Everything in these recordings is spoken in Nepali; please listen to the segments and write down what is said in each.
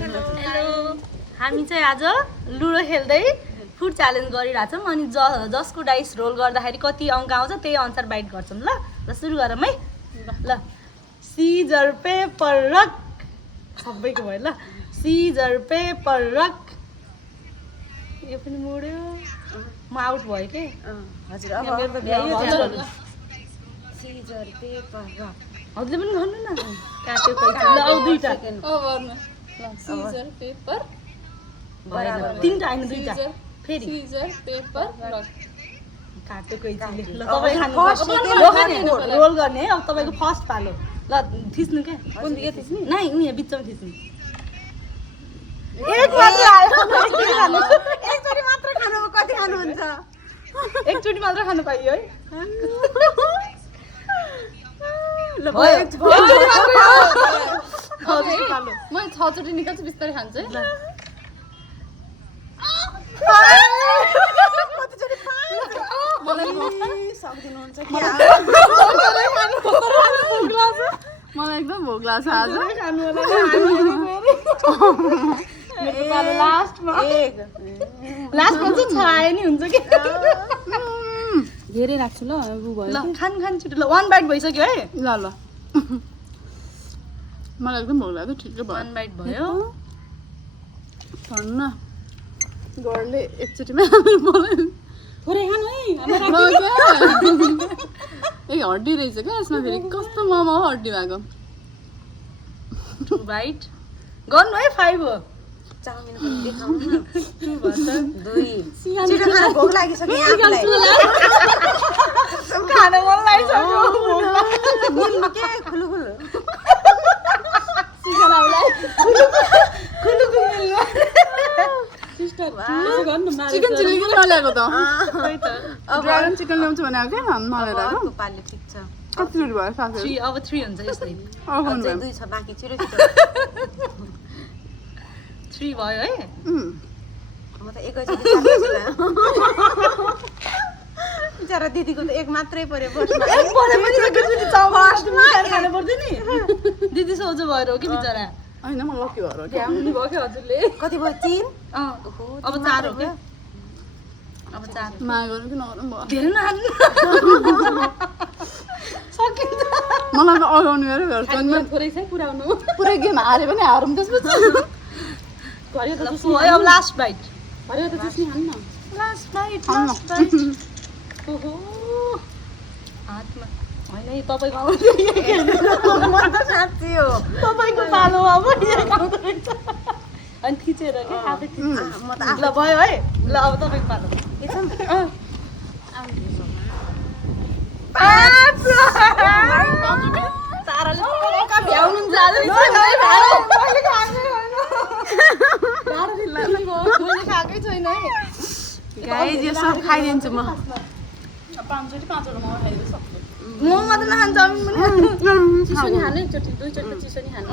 हेलो हामी चाहिँ आज लुडो खेल्दै फुड च्यालेन्ज गरिरहेछौँ अनि जसको डाइस रोल गर्दाखेरि कति अङ्क आउँछ त्यही अनुसार बाइट गर्छौँ ल सुरु गरौँ है ल सिजर पेपर रक सबैको भयो ल सिजर पेपर रक यो पनि मोड्यो म आउट भयो के हजुर अब सिजर पेपर रक हजुरले पनि गर्नु न काट्यो ल अब दुईटा सिजर पेपर बराबर तीनटा हैन दुईटा फेरि सिजर पेपर रक काट्यो कोही ल अब तपाईँ खानु first रोल गर्ने है अब तपाईँको फर्स्ट पालो ल थिच्नु क्या कुन दिए थिच्नु नाइ उहाँ बिचमा थिच्नु एक मात्र आयो एकचोटि मात्र खानु कति खानुहुन्छ एकचोटि मात्र खानु पाइयो है ल भयो, हजुर पालो म 6 चोटि निकाल्छु बिस्तारै खान्छु है कतिचोटि सक्दिनुहुन्छ कि मलाई एकदम भोक लाग्छ आज खानु होला लास्टमा एक लास्टमा चाहिँ छाए नि हुन्छ कि धेरै राख्छु ल भयो ल खानु छिटो ल 1 बाइट भइसक्यो है ल मलाई एकदम भोक लाग्यो ठिकै भयो 1 बाइट भयो धन्न घरले एकचोटिमा मलाई थोरै खानु है ए हड्डी रहेछ क्या यसमा फेरि कस्तो मोमो हड्डी भएको 2 बाइट गर्नु है 5 हो चाउमिन पनि देखाउनु न 2 भन्छ 2 छिटो खान भोक लागिसक्यो आफूलाई खान मन लागिसक्यो निल्नु के खुलुखुल चिकन चिल्ली किन नल्याएको त ड्रागन चिकन ल्याउँछु भनेको क्या मलाई अर्को लाग्यो पालि ठिक छ कति चोटि भयो साथीहरू 3 अब 3 हुन्छ यसरी अझै 2 छ बाँकी छिटो छिटो 3 भयो है म त एकैचोटि चाल्छु बिचारा दिदीको त एक मात्रै पर्यो बसमा एक परे पनि एकचोटि फर्स्टमा खानु पर्दैन नि दिदी सोझो भएर हो कि बिचरा होइन म लकी भएर हो क्या ध्यान भयो कि हजुरले कति भयो 3 अब 4 हो क्या अब 4 माया गर्नु कि नगर्नु भयो धेरै नखानु सकिन्छ मलाई त अगाउनु मेरो घर थोरै चाहिँ पुऱ्याउनु पुरै गेम हारे पनि हारौँ त्यसपछि भयो अब लास्ट बाइट हरियो त चुस्नी खानु न लास्ट बाइट खानु न। लास्ट बाइट ओहो हातमा होइन यो तपाईँको आउँछ म त साँच्ची हो तपाईँको पालो अब आउँदो रहेछ अनि थिचेर क्या आफै म त ल भयो है ल अब तपाईँको पालो के छ ताराले भ्याउनु जाँदै मैले खाएकै छैन है गाइस यो सब खाइदिन्छु म 5 चोटि 5 वटा मोमो खाइदिनु सक्छु म मात्र नखान्छ चाउमिन पनि चिसो नि खानु एकचोटि दुईचोटि चिसो नि खानु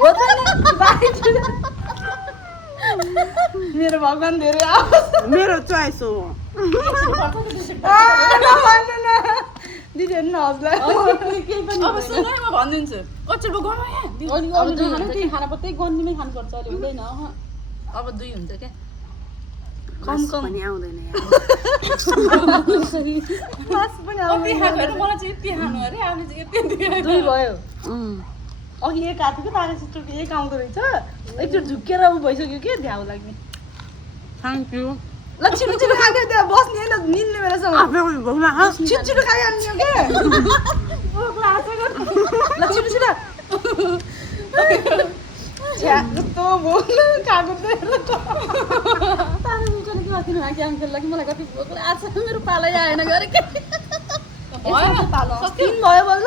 हो त नि बाइट मेरो भगवान धेरै आओस् मेरो चोइस हो दिदीहरू नहस्लाई अब सुन है म भनिदिन्छु कचेको गर्नु यहाँ खाना पर्छ त्यही गन्नीमै खानुपर्छ अहिले हुँदैन अब 2 हुन्छ क्या कम पनि आउँदैन यार मास पनि यति खाएको होइन मलाई चाहिँ यति खानु अरे आफूले चाहिँ यति 2 भयो अघि एक आएको थियो कि प्यारासिटोको एक आउँदो रहेछ एकचोटि झुक्केर उ भइसक्यो कि ध्याउ लाग्ने थ्याङ्क यू ल छिटो छिटो खायो त्यहाँ बस्ने होइन निल्ने बेलासम्म भोक लाग्यो छिटो छिटो खाइहाल्ने हो ल छिटो छिटो छ्या जस्तो भोक खाएको तारा मिठोले के किन गेम खेल्दा कि मलाई कति भोक लाग्छ मेरो पालै आएन गरे के तिन भयो बल्ल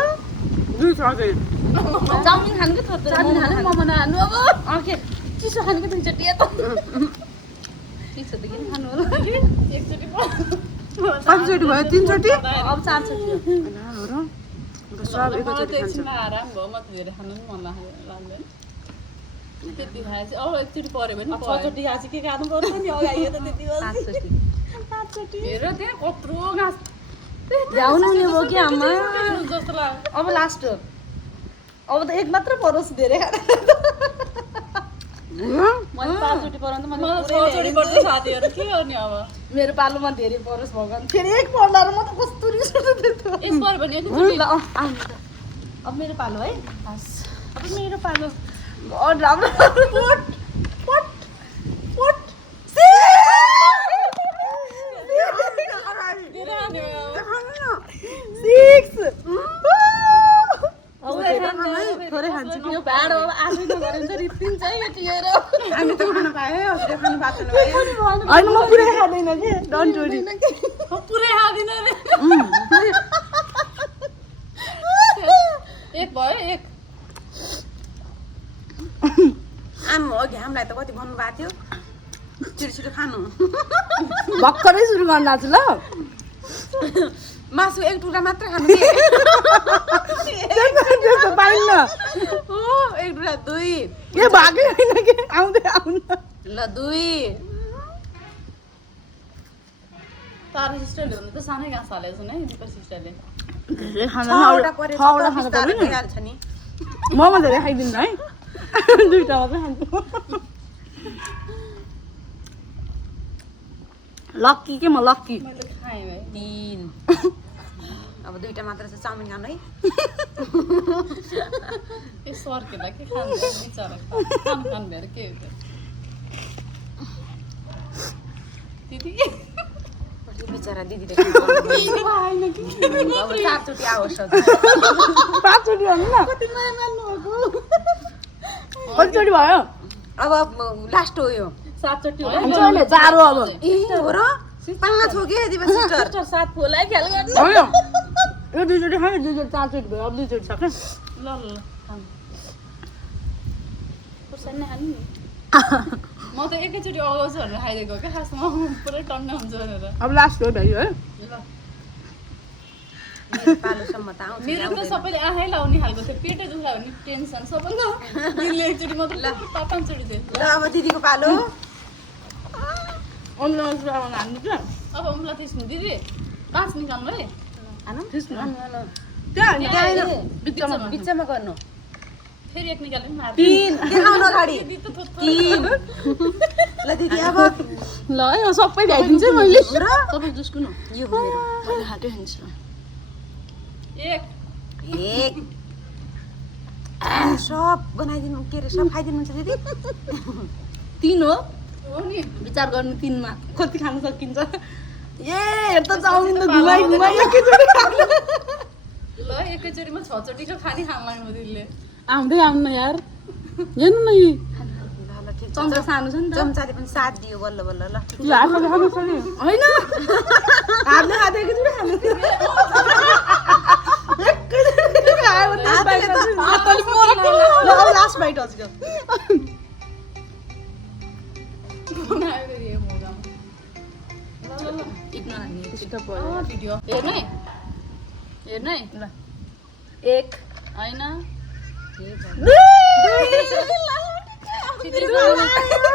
2 छ अझै चाउमिन खानु कि थप्दै चाउमिन खानु मोमो नखानु अब ओके चिसो खानु कि दुईचोटि त चिसो त किन खानु होला एकचोटि कतिचोटि भयो 3 चोटि अब 4 चोटि सब एकैचोटि खान्छ एकछिनमा आराम भयो म त धेरै खानु पनि मन लाग्दैन त्यति खाएपछि अब एकचोटि पऱ्यो भने 6 चोटि खाएपछि के खानु पर्छ नि अगाडि त त्यति 5 चोटि हेर त्यहाँ कत्रो घाँस भ्याउनु नि भयो कि आमा जस्तो लाग्यो अब लास्ट हो अब त एक मात्र परोस् धेरै खाना मैले 5 चोटि पराउँदा मलाई 6 चोटि पर्छ साथीहरु के गर्ने अब मेरो पालोमा धेरै परोस् भगवान फेरि एक पर्दा र म त कस्तो रिस उठ्यो यस पर भने एकचोटि ल आउनु त अब मेरो पालो है अब मेरो पालो गड राम्रो पट पट पट थोरै खान्छु यो भाडो आफै नगरे भने रित्तिन्छ है यो टिएर हामी त खान पायो हजुरले खानु पाएको छैन होइन म पुरै खाँदैन कि डन्ट वरी पुरै हादिन रे एक भयो एक अघि हामीलाई त कति भन्नुभएको थियो छिटो छिटो खानु भर्खरै सुरु गर्न लाग्छु ल मासु एक टुक्रा मात्र खानु त्यस्तो पाइन्न हो एक टुक्रा 2 ए भागै होइन कि आउँदै आउनु ल 2 तारा सिस्टरले हुनु त सानै घाँस हालेको छ नि दिपा सिस्टरले धेरै खाना छवटा परे छवटा खानु पर्यो नि भइहाल्छ नि म धेरै खाइदिनु है दुईटा मात्रै खान्छु लक्की के म लक्की मैले खाएँ भाइ 3 अब दुईटा मात्र छ चाउमिन खानु है ए सर्केला के खानु बिचारा खानु भएर के हो दिदी बिचरा दिदीले खानु अब 4 चोटि आओस् 5 चोटि भन्नु न कति माया मान्नु भएको कति चोटि भयो अब लास्ट हो यो 7 चोटि हो हुन्छ अहिले चारो अब ए हो र 5 हो के दिपा सिस्टर सिस्टर 7 फुलै ख्याल गर्नु होइन यो 2 चोटि खायो 2 चोटि 4 चोटि भयो अब 2 चोटि सक्छ ल ल खानु खुर्सानी खानु नि म त एकैचोटि अगाउँछु भनेर खाइदिएको क्या खासमा पुरै टन्न हुन्छ भनेर अब लास्ट हो भाइ है ल मेरो पालोसम्म त आउँछ मेरो त सबैले आँखै लाउने खालको थियो पेटै दुखायो भने टेन्सन सबभन्दा दिदीले एकचोटि मात्र 5-5 चोटि थियो ल अब दिदीको पालो अन्त हान्नु क्या अब उम्ला थिच्नु दिदी 5 निकाल्नु है हानु थिच्नु हानु त्यहाँ बिचमा बिचमा गर्नु फेरि एक निकाल्नु मार 3 देखाउन अगाडि दिदी त थोत्रो 3 ल दिदी अब ल है सबै भ्याइदिन्छु मैले र तपाईँ जसको न यो हो मेरो मैले हातै खान्छु एक सब बनाइदिनु के रे सब खाइदिनुहुन्छ दिदी 3 हो हो नि विचार गर्नु 3 मा कति खान सकिन्छ ए हेर्दा चाउमिन त घुमाइ घुमाइ एकैचोटि खानु ल एकैचोटिमा 6 चोटिको खानी खान लाग्नु दिदीले आउँदै आउनु यार हेर्नु न यी ल ल ठिक छ चम्चा सानो छ नि त चम्चाले पनि साथ दियो बल्ल बल्ल ल ल हातले खानु सक्यो होइन हातले खाँदै एकैचोटि खानु एकैचोटि खायो भने बाइट हातले मरेको ल अब लास्ट बाइट हजुर बनायो फेरि यो मोगा ल ल ल इग्न हान्ने स्टप भयो भिडियो हेर्नु है हेर्नु है ल 1 हैन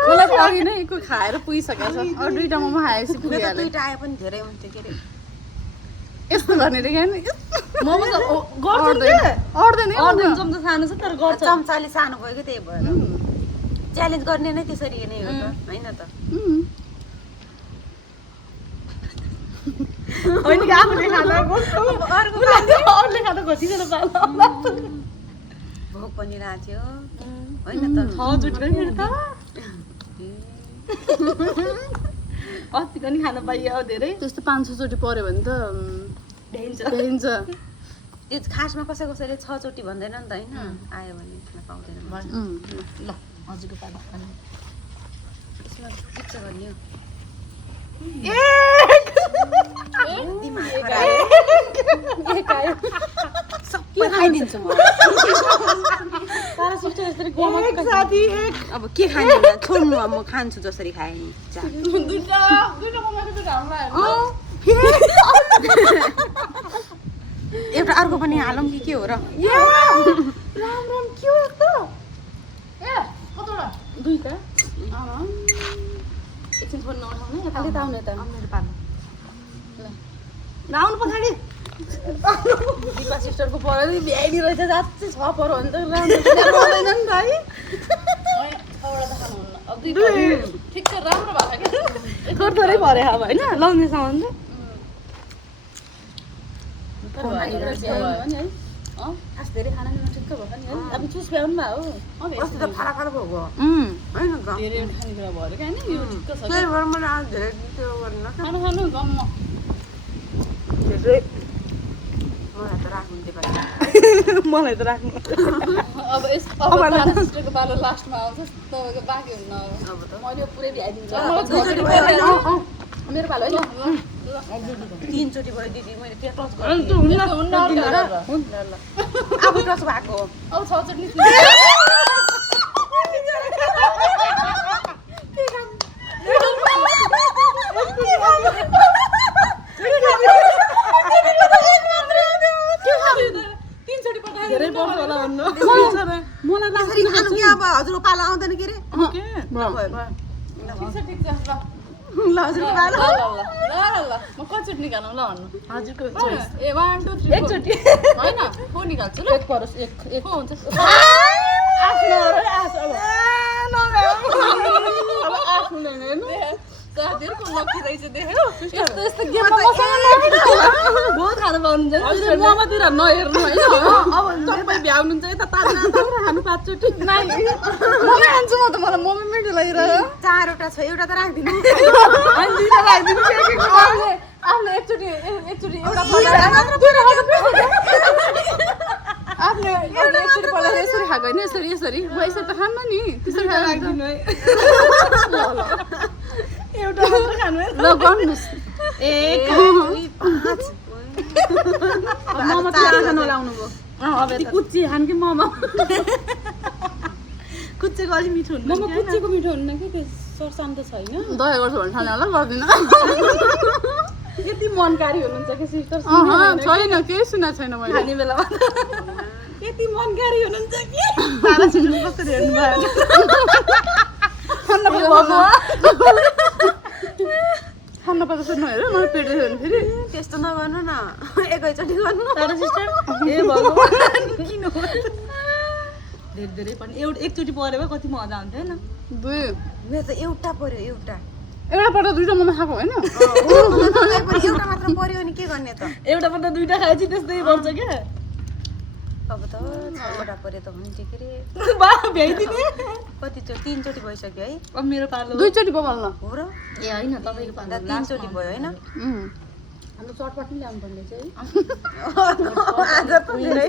मलाई त अघि नै को खाएर पुगिसकेको छ अरू दुईटा मोमो खाएपछि मेरो त पुगिहाल्यो दुईटा आए पनि धेरै हुन्थ्यो के रे यस्तो गर्ने रे क्या मोमो त गर्दैन अड्दैन चम्चा सानो छ तर गर्छ चम्चाले सानो भयो कि त्यही भएर च्यालेन्ज गर्ने नै त्यसरी नै हो त हैन त होइन कि आफूले खाँदा अरूले खाँदा घोटिँदैन पाल्ला भोक पनि लाग्थ्यो हैन त झुट्टै मेरो त अस्तिको नि खान पाइयो धेरै त्यस्तो 500 चोटि पर्यो भने त भ्याइन्छ त्यो खासमा कसै कसैले 6 चोटि भन्दैन नि त हैन आयो भने पाउँदैन ल हजुरको पालो यसमा चिच्च गर्ने हो दिमाग खराब सबै खाइदिन्छु म तारा सिस्टर यसरी एक साथी एक अब के खाने होला छोड्नु अब म खान्छु जसरी खाए नि दुईटा मोमो त हाम्रो एउटा अर्को पनि हालौँ कि के हो र राम राम के हो त ए कतोडा दुईटा आमा एकछिन फोन नउठाउनु खाली त आउने त मेरो पालो ल आउनु पछाडि दिपा सिस्टरको पऱ्यो नि भ्याइनी रहेछ जाँच्चै छ पऱ्यो भने त राम्रो हुँदैन नि भाइ पराठा खानुहुन्न अब 2 पराठा ठिक छ राम्रो भएको छ कि थोरै परे अब होइन लाउने सामान त आज धेरै खाना ठिक्क भएको नि है अब चुस भ्याउनु भयो हो अस्ति त फाला फाला भएको होइन त धेरै खानेकुरा भयो अरे होइन यो ठिक्क छ त्यही भएर मैले आज धेरै त्यो गरेन खानु खानु गम्म मलाई त राख्नु दिए पनि मलाई त राख्नु अब यस अब सिस्टरको पालो लास्टमा आउँछ तपाईँको बाँकी हुन्न अब त मैले यो पुरै भ्याइदिन्छु मेरो पालो है तीनचोटि भयो दिदी मैले त्यो टच अनि गरेँ त्यो हुन्न हुन्न आफू टच भएको हो अब 6 चटनी धेरै पर्छ होला भन्नु मलाई त्यसरी खानु कि अब हजुरको पालो आउँदैन के रे ठिक छ ल ल हजुरको पालो ल म कति चटनी खानु ल भन्नु हजुरको ए 1 2 3 एकचोटि हैन को निकाल्छु ल एक परोस् एक को हुन्छ आफ्नो र आफ्नो अब आफ्नो नै हेर्नु साथीहरुको लकी रहेछ देख्यौ यस्तो यस्तो गेममा मसँग नहेर्नु बहुत खानु पाउनुहुन्छ हजुर ममातिर नहेर्नु हैन अब तपाईँ भ्याउनुहुन्छ यता ताजा ताजा खानु 5 चोटि मम्मी खान्छु म त मलाई मम्मी मिठो लागिरह्यो 4वटा छ एउटा त राख्दिनु अनि दुईटा राखिदिनु आफूले एकचोटि एउटा पकाएर दुईटा आफूले एकचोटि पकाएर यसरी खाएको होइन यसरी यसरी म यसरी त खान्न नि त्यसरी राखिदिनु है एउटा मात्र खानु है ल गर्नुहोस् एक ममा त आँखा नलाउनु भयो अब यति कुच्ची खान कि ममा कुच्चेको अलि मिठो हुन्छ ममा कुच्चीको मिठो हुन्न कि त्यो सरसान त छैन दही गर्छु भने ठाने होला गर्दिनँ यति मनकारी हुनुहुन्छ कि सिस्टर छैन केही सुनेको छैन मैले खाने बेलामा यति मनकारी हुनुहुन्छ कि तारा छिर्नु कसरी हेर्नु भयो खान पर्छ नहेर मलाई पेट दुख्यो भने फेरि त्यस्तो नगर्नु न एकैचोटि गर्नु तारा सिस्टर ए भगवान् किन धेरै धेरै पनि एकचोटि पऱ्यो भए कति मजा आउँथ्यो होइन दुई मेरो त एउटा पर्यो एउटा एउटा पल्ट दुईटा मोमो खाएको होइन एउटा मात्र पर्यो भने के गर्ने त एउटा पल्ट दुईटा खाएपछि त्यस्तै पर्छ क्या अब त 6वटा पर्यो त हुन्थ्यो के रे बा भ्याइदिने कतिचोटि 3चोटि भइसक्यो है अब मेरो पालो दुईचोटि बबाल्न हो र ए होइन तपाईँको पालो 3चोटि भयो होइन हाम्रो चटपट पनि ल्याउनु पर्ने चाहिँ आज त धेरै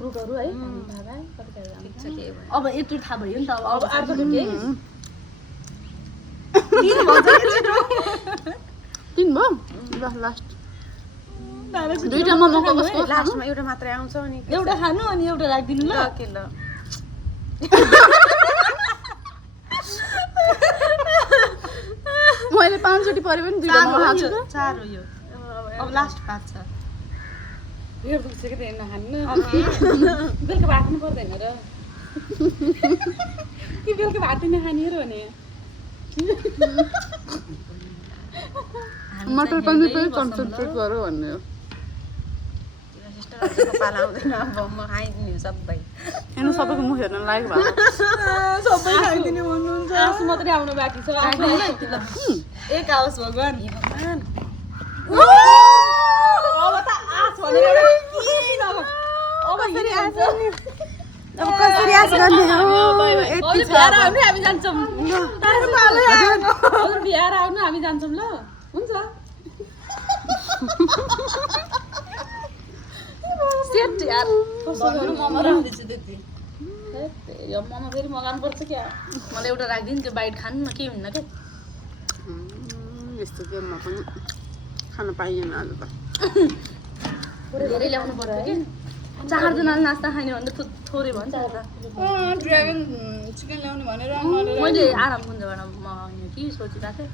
फ्रुटहरू है ठिक छ के भयो अब एकचोटि थाहा भयो नि त अब अर्को केही 3 भयो ल लास्ट दुईटा मोमोको कसको लास्टमा एउटा मात्रै आउँछ अनि एउटा खानु अनि एउटा राखिदिनु ल के ल मैले 5 चोटि परे पनि दुईटा मोमो खाएको छु त चार हो यो अब लास्ट 5 छ पेट दुख्छ कि त्यही नखानु बेलुका भात पनि पर्दैन र कि बेलुका भात नै खाने र भने मटर पनिर पनि कन्सन्ट्रेट गरौँ भन्ने हो सिस्टरको पाला आउँदैन अब म खाइदिनु सबै हेर्नु सबैको मुख हेर्न लायक भएको सबै खाइदिने भन्नुहुन्छ आँसु मात्रै आउनु बाँकी छ एक आओस् भगवान् अब त आँस भनेर अब कसरी आस अब कसरी आस गर्ने हो यति छ बिहार आउनु हामी जान्छौँ हजुर बिहार आउनु हामी जान्छौँ ल हुन्छ सेट यार मोमो राख्दैछु त्यति यो मोमो फेरि मगाउनु पर्छ क्या मलाई एउटा राखिदिनु त्यो बाइट खानु न के हुन्न क्या यस्तो गेममा पनि खान पाइएन आज त धेरै ल्याउनु पर्छ कि 4 जनाले नास्ता खाने भन्दा थोरै भन्छ ड्रागन चिकन ल्याउने भनेर मैले आराम कुञ्जबाट मगाउने कि सोचिरहेको थिएँ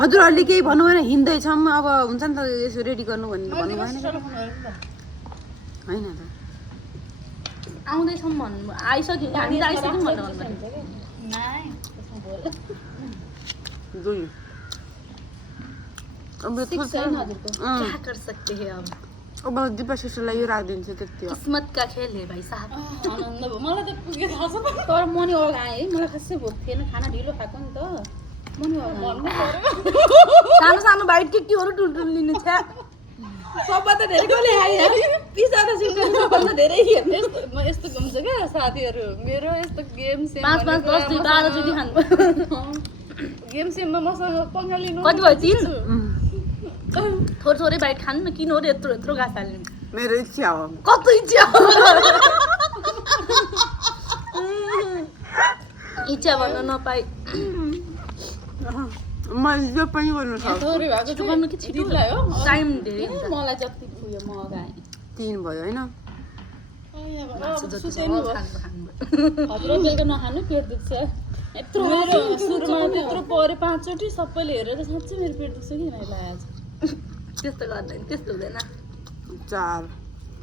हजुरहरूले केही भन्नु भएन हिँड्दैछौँ अब हुन्छ नि त यसो रेडी गर्नु भनेर भन्नु भएन होइन त आउँदैछौँ भन्नु आइसक्यो हामी त आइसक्यौँ भनेर भन्नुभयो दुई अब क्या कर सकते हैं अब अब दिपा सिस्टरलाई यो राखिदिन्छु त्यति हो किस्मत का खेल है भाइ साहब आनन्द भयो मलाई त पुगे थाहा छ तर म नि अगाएँ है मलाई खासै भोक थिएन खाना ढिलो खाएको नि त म नि अगाएँ भन्नु पर्यो सानो सानो बाइट केहरू टुलटुल लिनु छ सबभन्दा धेरै कसले खायो पिज्जा त सिस्टर सबभन्दा धेरै हेर्ने म यस्तो हुन्छ क्या साथीहरू मेरो यस्तो गेम सेम 5 5 10 12 चोटि खानु गेम सेममा मसँग पंगा लिनु कति भयो 3 थोरै थोरै बाइट खानु न किन हो र यत्रो यत्रो गाँस हाल्नु मेरो इच्छा हो कस्तो इच्छा इच्छा भन्न नपाई मैले जो पनि गर्नु सक्छु थोरै भएको छिटो गर्नु कि छिटो दिदीलाई हो टाइम धेरै हुन्छ मलाई जति उयो म अगाएँ 3 भयो हैन सुतेनु भयो हजुर बेलुका नखानु पेट दुख्छ यत्रो मेरो सुरुमा त्यत्रो परे 5 चोटि सबैले हेरेर साँच्चै मेरो पेट दुख्छ कि भनेर लागेको छ त्यस्तो गर्दैन त्यस्तो हुँदैन 4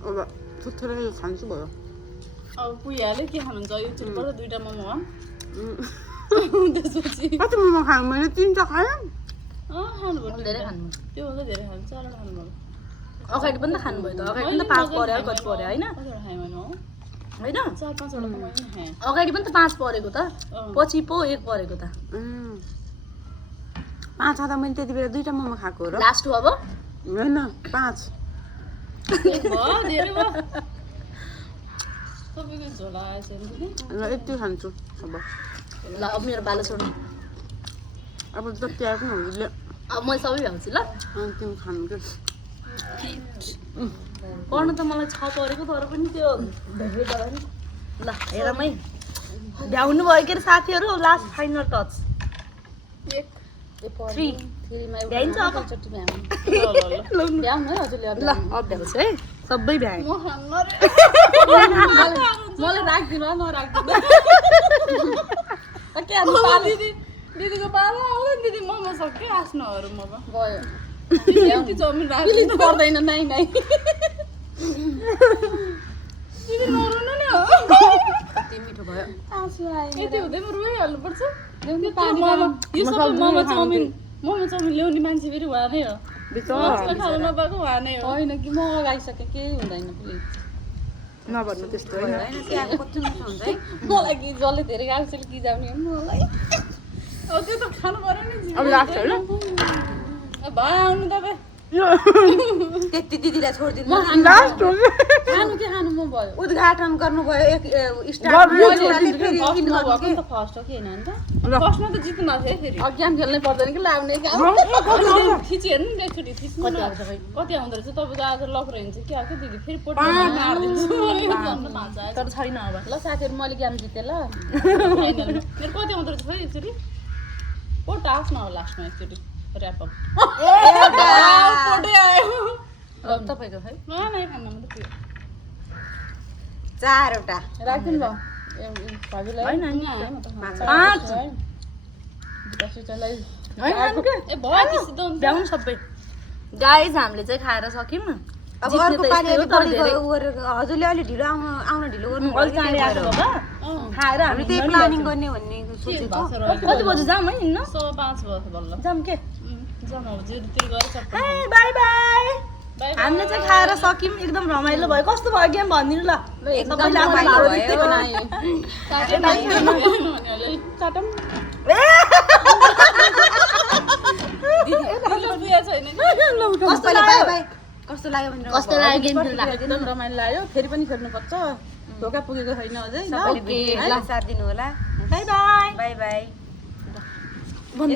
अब थोरै खान्छु भयो अब पुगिहाल्यो के खानुहुन्छ एकचोटिबाट 2टा मोमो हो त्यसपछि कति मोमो खानु मैले 3 टा खाएँ खानुभयो धेरै खानु त्योभन्दा धेरै खानु 4वटा खानुभयो अगाडि पनि त खानुभयो त अगाडि पनि त 5 पर्यो कति पर्यो होइन कतिवटा खाएँ मैले हो होइन 4-5वटा त मैले खाएँ अगाडि पनि त 5 परेको त पछि पो 1 परेको त 5 खाँदा मैले त्यति बेला 2टा मोमो खाएको हो र लास्ट हो अब हैन 5 भयो धेरै भयो सबैको झोला आएछ नि ल यति खान्छु अब ल अब मेरो बालो छोड्नु अब त प्याज पनि हुँदैन अब मैले सबै भ्याउँछु ल अनि तिमी खानु के पढ्नु त मलाई 6 परेको तर पनि त्यो भेट्दै नि ल हेरमै भ्याउनु भयो के अरे साथीहरू लास्ट फाइनल टच 3 भ्याइन्छ अब चोटि भ्याउनु ल भ्याउनु है हजुरले अब ल अब भ्याउँछु है सबै भ्याएँ म खान्न रे मलाई राख्दिनु नराख्दिनु के दिदी दिदीको बाबा आउँदैन दिदी मोमो सक्यो आफ्नोहरू मोमो गयो यति चाउमिन राख्दिनु पर्दैन नै नै दिदी नरुनु नि हो कति मिठो भयो आँसु आयो यति हुँदै म रुइहाल्नुपर्छ यो सबै मोमो चाउमिन ल्याउने मान्छे फेरि उहाँ नै हो मसला खानु नपाएको उहाँ नै हो होइन कि म अगाइसकेँ केही हुँदैन प्लिज नभन्नु त्यस्तो होइन होइन त्यहाँ कति मिठो हुन्छ है मलाई कि जसले धेरै गएको छ कि जाउने हो मलाई अब त्यो त खानु पर्यो नि अब लास्ट होइन भयो आउनु तपाईँ त्यति दिदीलाई छोडिदिनु लास्ट हो खानु के खानु म भयो उद्घाटन गर्नुभयो एक स्टार्ट फर्स्ट हो कि होइन अन्त फर्स्टमा त जित्नु भएको थियो फेरि गेम खेल्नै पर्दैन कि लाउने खिची हेर्नु नि एकचोटि खिच्नु न कति आउँदो रहेछ तपाईँको आज लक रहन्छ के आएको दिदी फेरि पोट मारिदिन्छु तर छैन अब ल साथीहरू मैले गेम जितेँ ल फाइनलमा मेरो कति आउँदो रहेछ फेरि एकचोटि पोट आफ्नो हो लास्टमा एकचोटि ऱ्यापअप पोटै आयो तपाईँको है नै खान्न म त त्यो 4वटा राखिदिनु भयो भाबीलाई होइन, होइन, होइन। म त खान्छु। 5 दसैँलाई होइन खानु के? ए भयो त्यस्तो त हुन्छ भ्याउनु सबै गाइज हामीले चाहिँ खाएर सक्यौँ न अब जित्ने अर्को त पालि यस्तै हो, अलि तर बढी धेरै हजुरले अलि ढिलो आउन ढिलो गर्नु अलिक चाँडै आएको बाबा खाएर हामी हामी त्यही प्लानिङ गर्ने भन्ने सोचेको कति बजी जाऊँ है हिँड्न 105 भयो बल्ल जाऊँ के जाउँ जेतिर गएर सबै ए बाई बाई बाई हामीले चाहिँ खाएर सक्यौँ एकदम रमाइलो भयो कस्तो भयो गेम भनिदिनु ल सबैले आफ्नो रमाइलो भालो चाटम ए कस्तो लाग्यो बाई कस्तो लाग्यो भनेर कस्तो लाग्यो गेम खेल्दा एकदम रमाइलो लाग्यो फेरि पनि खेल्नुपर्छ ढोका पुगेको छैन अझै ल ओके साथ दिनु होला बाई बाई बाई बाई बन्द